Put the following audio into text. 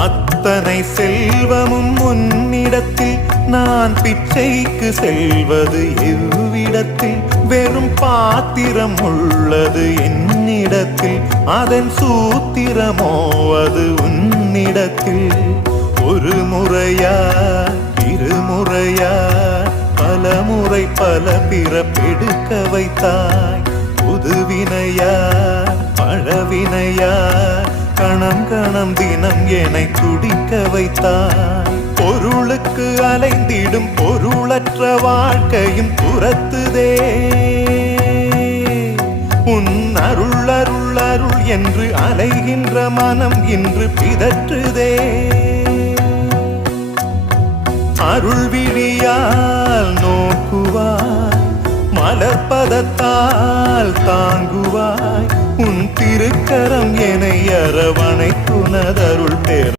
அத்தனை செல்வமும் உன்னிடத்தில் நான் பிச்சைக்கு செல்வது எவ்விடத்தில் வெறும் பாத்திரம் உள்ளது என்னிடத்தில் அதன் சூத்திரமோ அது உன்னிடத்தில் ஒரு முறையா இருமுறையா பல முறை பல பிறப்பெடுக்க வைத்தாய் புதுவினையா பழவினையா கணம் கணம் தினம் என்னை துடிக்க வைத்தாய் பொருளுக்கு அலைந்திடும் பொருளற்ற வாழ்க்கையும் துரத்துதே உன் அருள் அருள் அருள் என்று அலைகின்ற மனம் இன்று பிதற்றுதே அருள் விழியால் நோக்குவாய் மலர்பதத்தால் தாங்குவாய் உன் திருக்கரம் என்னை அரவணைத்துனதருள் பேர்